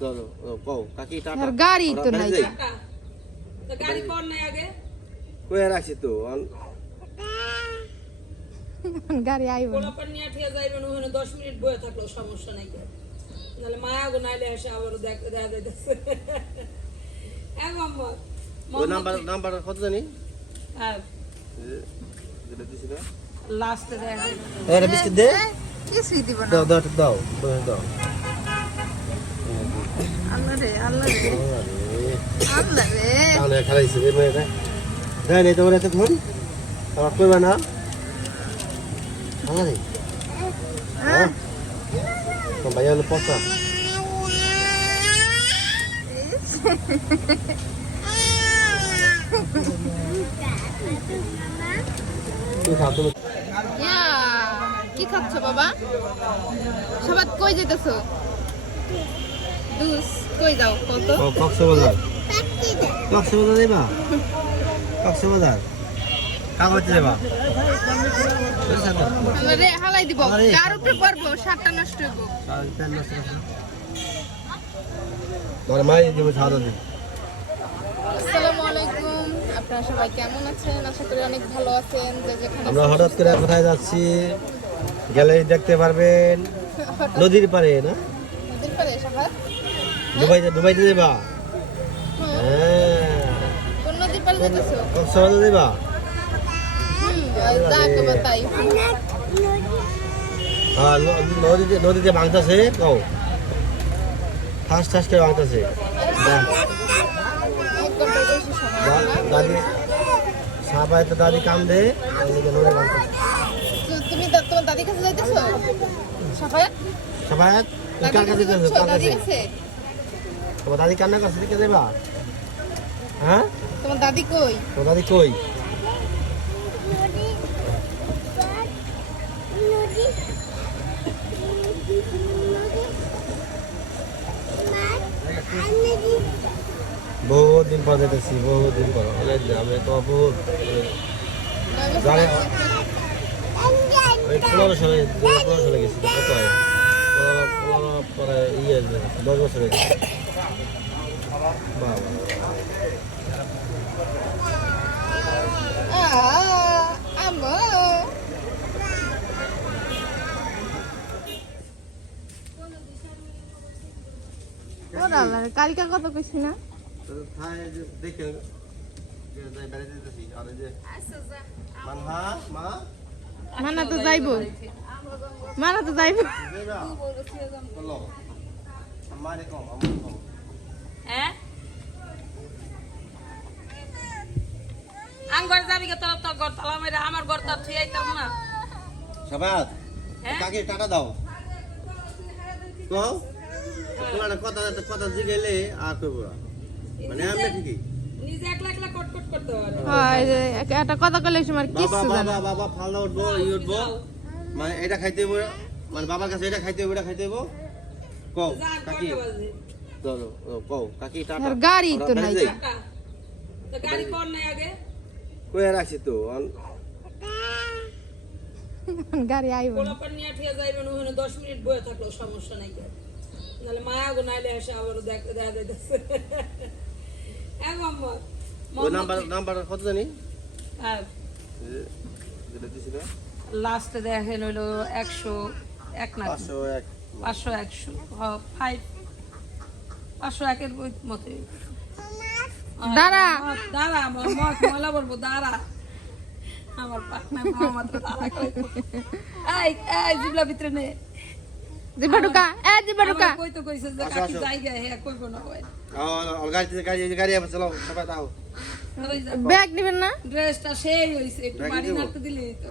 ধরো কও কাকি টাটা আর গাড়ি তো নাই। তো গাড়ি কর নাই আগে কয়ে রাখছি তো গাড়ি আইব পোলাপান নিয়ে ঠিয়া যাইবেন ওখানে দশ মিনিট বয়ে থাকল সমস্যা নাই কেন নাহলে মায়া গো নাইলে এসে আবার দেখ দেখা যাইতেছে হ্যাঁ মোহাম্মদ ওই নাম্বার নাম্বার কত জানি হ্যাঁ যেটা দিছি না লাস্টে দেখা এটা বিস্কিট দে কিছুই দিব না দাও দাও দাও দাও দাও আল্লাহ রে আল্লাহ রে আল্লাহ রে তাহলে খারাইছে রে মেয়েটা। দেয় নাই তোমার এতক্ষণ আমার কইবা না? আরে হ্যাঁ। তো ভাইয়া হলো পচা। তুমি খাও কি খাচ্ছ বাবা? সবাই কই যেতেছো দুস কই যাও কত? ও কক্সবাজার। কক্সবাজার যাইবা? কক্সবাজার। কাগজে যাবা রে হালাই দিব। কার উপরে পড়ব? সাতটা নষ্ট হইব। তোমার মাই দিব ছাড়া দিই আসসালামু আলাইকুম। আপনারা সবাই কেমন আছেন? আশা করি অনেক ভালো আছেন। যে যেখানে আমরা হঠাৎ করে কোথায় যাচ্ছি গেলে দেখতে পারবেন। নদীর পারে না? নদীর পারে সবাই দুবাই দুবাইতে যাবা হ্যাঁ। কোন পারে যেতেছো কক্সবাজার যাবা হ্যাঁ নদীতে নদীতে ভাঙতেছে কও। ঠাস ঠাস করে ভাঙতেছে। দাদি সাবাই তো দাদি কাম দে ওইদিকে নদী ভাঙতেছে। তুমি তোমার দাদির কাছে যাইতেছো? সাফায়াত সাবাই কার কাছে কার কাছে? তোমার দাদি কান্না কাছে দিকে যাবা হ্যাঁ? তোমার দাদি কই? তোমার দাদি কই? বহুত দিন পর যেতেছি বহুত দিন পর। অনেক দিন আমি তো বহুত জানি- ওই পনেরো সালে পনেরো সালে গেছি কত পনেরো পনেরো পরে ইয়ে দশ বছর হয়ে গেছে বাবা আহ, আম্মা। ওরে আল্লাহ রে, কালকে কত কইছি না দেখে মানা তো যাইবো মানা তো যাইবো হ্যাঁ? আম ঘর যাবি গে তোর তোর ঘর তালা মেরে আমার ঘর তার থুই আইতাম না। সাবাত হ্যাঁ? কাকে টাকা দাও। কও? তোমার কথা কথা জিগেলে আর কইব মানে আমরা ঠিকই। নিজে একলা একলা কট কট করতে পারে হয় যে কথা কইলে বাবা কিচ্ছু জানা বাবা বাবা ফালনা উঠবো ই উঠবো। মানে এটা খাইতে হইব মানে বাবার কাছে এটা খাইতে হইব এটা খাইতে হইব। কও কাকি। বাজে? কও কাকি টাটা। গাড়ি তো নাই। তো গাড়ি আগে। কয়ে রাখছি তো গাড়ি আইব পোলাপান নিয়ে ঠিয়া যাইবেন ওখানে দশ মিনিট বয়ে থাকল সমস্যা নাই কেন নাহলে মায়া গো নাইলে এসে আবার দেখ দেখা যাইতেছে। হ্যাঁ মোহাম্মদ নাম্বার নাম্বার কত জানি? হ্যাঁ। লাস্টে দেখেন হইল একশো এক না পাঁচশো এক। পাঁচশো একশো। ফাইভ পাঁচশো একের বই মতে দাঁড়া। দাঁড়া আমার মত ময়লা বলব দাঁড়া। আমার মাত্র দাঁড়া এই জিবলা ভিতরে নে। জিবা ঢুকা। এ জিবা ঢুকা। কই তো কইছে যে আসো, কাকি আসো। জায়গা হে কইব না কই আর গাড়ি গাড়ি গাড়ি আবার চালাও সবাই দাও। ব্যাগ নিবেন না? ড্রেসটা সেই হইছে একটু ব্যাগে বাড়ি দিব? নাড়তে দিলেই তো।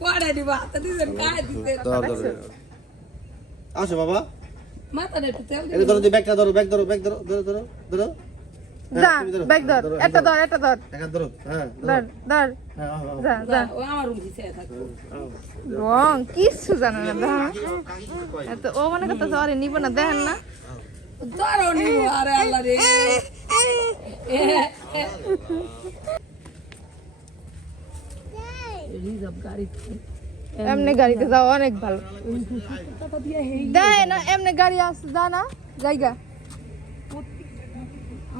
কোয়াড়া দিবা হাতে দিছেন গায়ে দিছেন ধর ধর আসো বাবা। মাথা একটু তেল এটা ধরো ব্যাগটা ধরো ব্যাগ ধরো ব্যাগ ধরো ধরো ধরো ধরো। যা ব্যাগ ধর ধরো, এটা ধর এটা ধর। একটা ধরো। হ্যাঁ ধর। ধর হ্যাঁ, আও, আও, যা যা। ও আমার রুম দিছে রং কিচ্ছু জানে না? এত ও মনে করতেছে আরে নিব না দেখেন না। ধরো নিব আরে আল্লাহ রে। রিজার্ভ গাড়ি এমনি গাড়িতে যাওয়া অনেক ভালো। দেয় না এমনি গাড়ি আসছে যা না জায়গা আমরা বাইরে বাইরে ফায়াত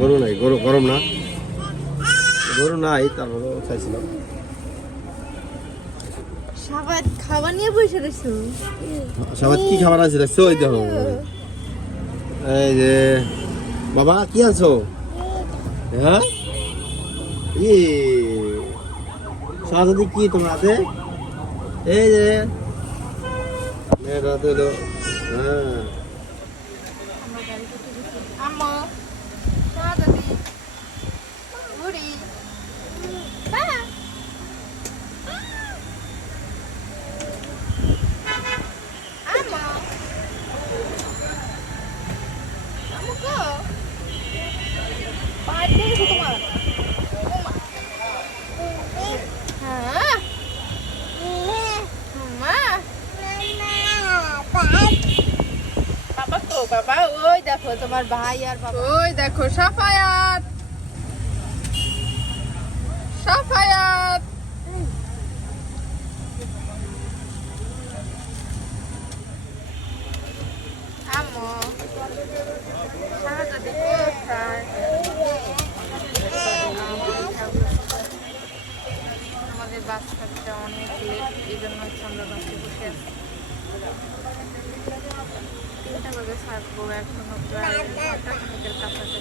গরু নাই গরু গরম না। গরু নাই তারপরে চাইছিলাম খাবার নিয়ে বসে রয়েছো কি খাবার আছে দেখছ? ওই দেখো। এই যে বাবা কি আনছো? হ্যাঁ? ই সাজাদি কি তোমার হাতে? এই যে হলো হ্যাঁ আম্মা সাদাদি বুড়ি বা আম্মা আম্মু গো পাঁচ দিন তোমার হ্যাঁ মা বাবা ওই দেখো তোমার ভাই আর বাবা। ওই দেখো সাফায়াত আম্মু শাহজাদি কোথায় আমাদের বাচ্চাটা অনেক লেট এই জন্য হচ্ছে আমরা বাসে বসে আছি তিনটা বাজে ছাড়বো প্রায় নটা খানিকের কাছাকাছি।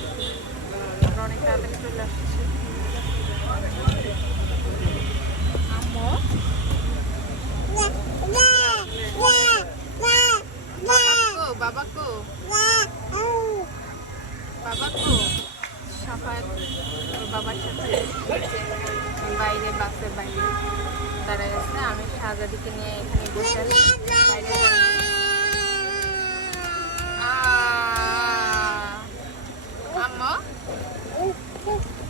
আমরা অনেক তাড়াতাড়ি চলে আসছি। আম্মু? বাবা কো বাবা কো সাফায় বাবার সাথে বাইরে বাসের বাইরে দাঁড়ায় আছে। আমি শাহজাদিকে নিয়ে এখানে বসে আছি। বাইরে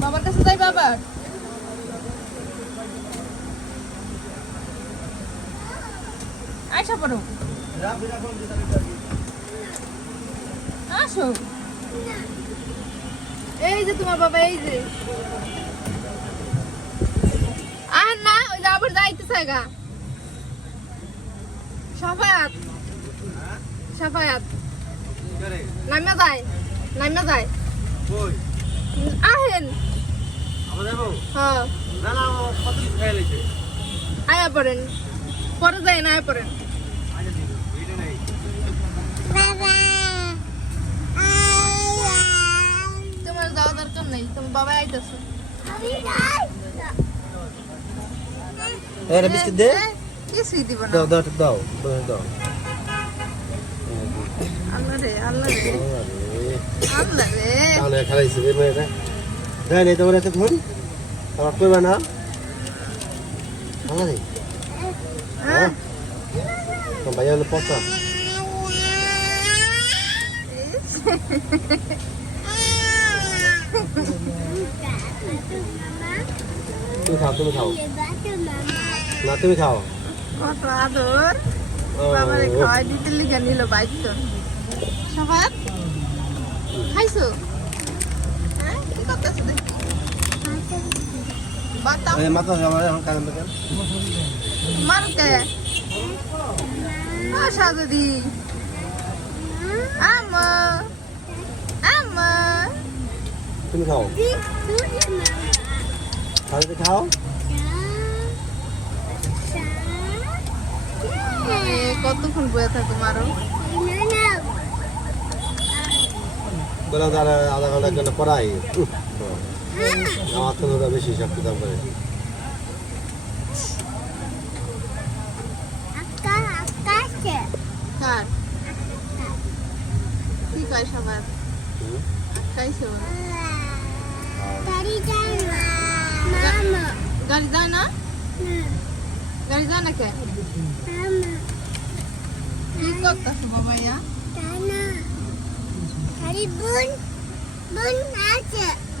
বাবার কাছে যাই বাবার আয়সা পড়ো। আসো। এই যে তোমার বাবা এই যে। আর না ওই যে আবার যাইতেছে গা। সাফায়াত। সাফায়াত। নামে যায় নামে যায়। আহেন। হ্যাঁ। আয়া পড়েন। পরে যায় না আয়া পড়েন। তোমার যাওয়া দরকার নেই তোমার বাবা আইতেছে। এটা বিস্কুট দে। কিছুই দিব না। দাও দাও দাও দাও দাও। আল্লাহ রে আল্লাহ রে। আল্লাহ রে। তাহলে রে মেয়েটা। দেয় নেই তোমার এত ফোন আমার কইবা না ভালো নেই হ্যাঁ। তো ভাইয়া হলো পচা। তুমি খাও তুমি খাও। না তুমি খাও। কত আদর। বাবারে খাওয়াই দিতে লিখে নিল বাইতো সবাই খাইছো? হ্যাঁ করতেছো দেখি বাতাম এই মাথা আমার এখন কারণ থেকে মারুকে আশা দিদি আমা আমা তুমি খাও খাও কতক্ষণ বয়ে থাকো মারো বলে তারা আধা ঘণ্টার জন্য পড়াই আমার তো ওরা বেশি সব কিতাব করে? গাড়ি যায় না। গাড়ি যায় না? কে? কি করতেছো বাবা ইয়া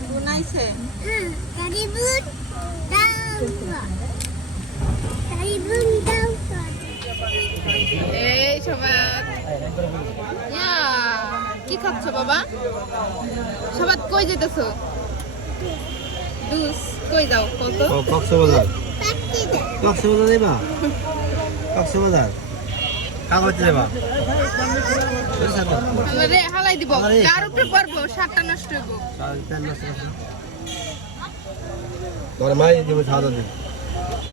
বুনাইছে এই সবার ইয়া কি খাচ্ছ বাবা? সবার কই যেতেছো? দুস কই যাও কত? ও, কক্সবাজার। কক্সবাজার দেবা কক্সবাজার? কাগজ দেবা। আমারে হালাই দিব। কার উপরে পড়ব? সাতটা নষ্ট হইব। তোমার মাই দিব সাদা দিন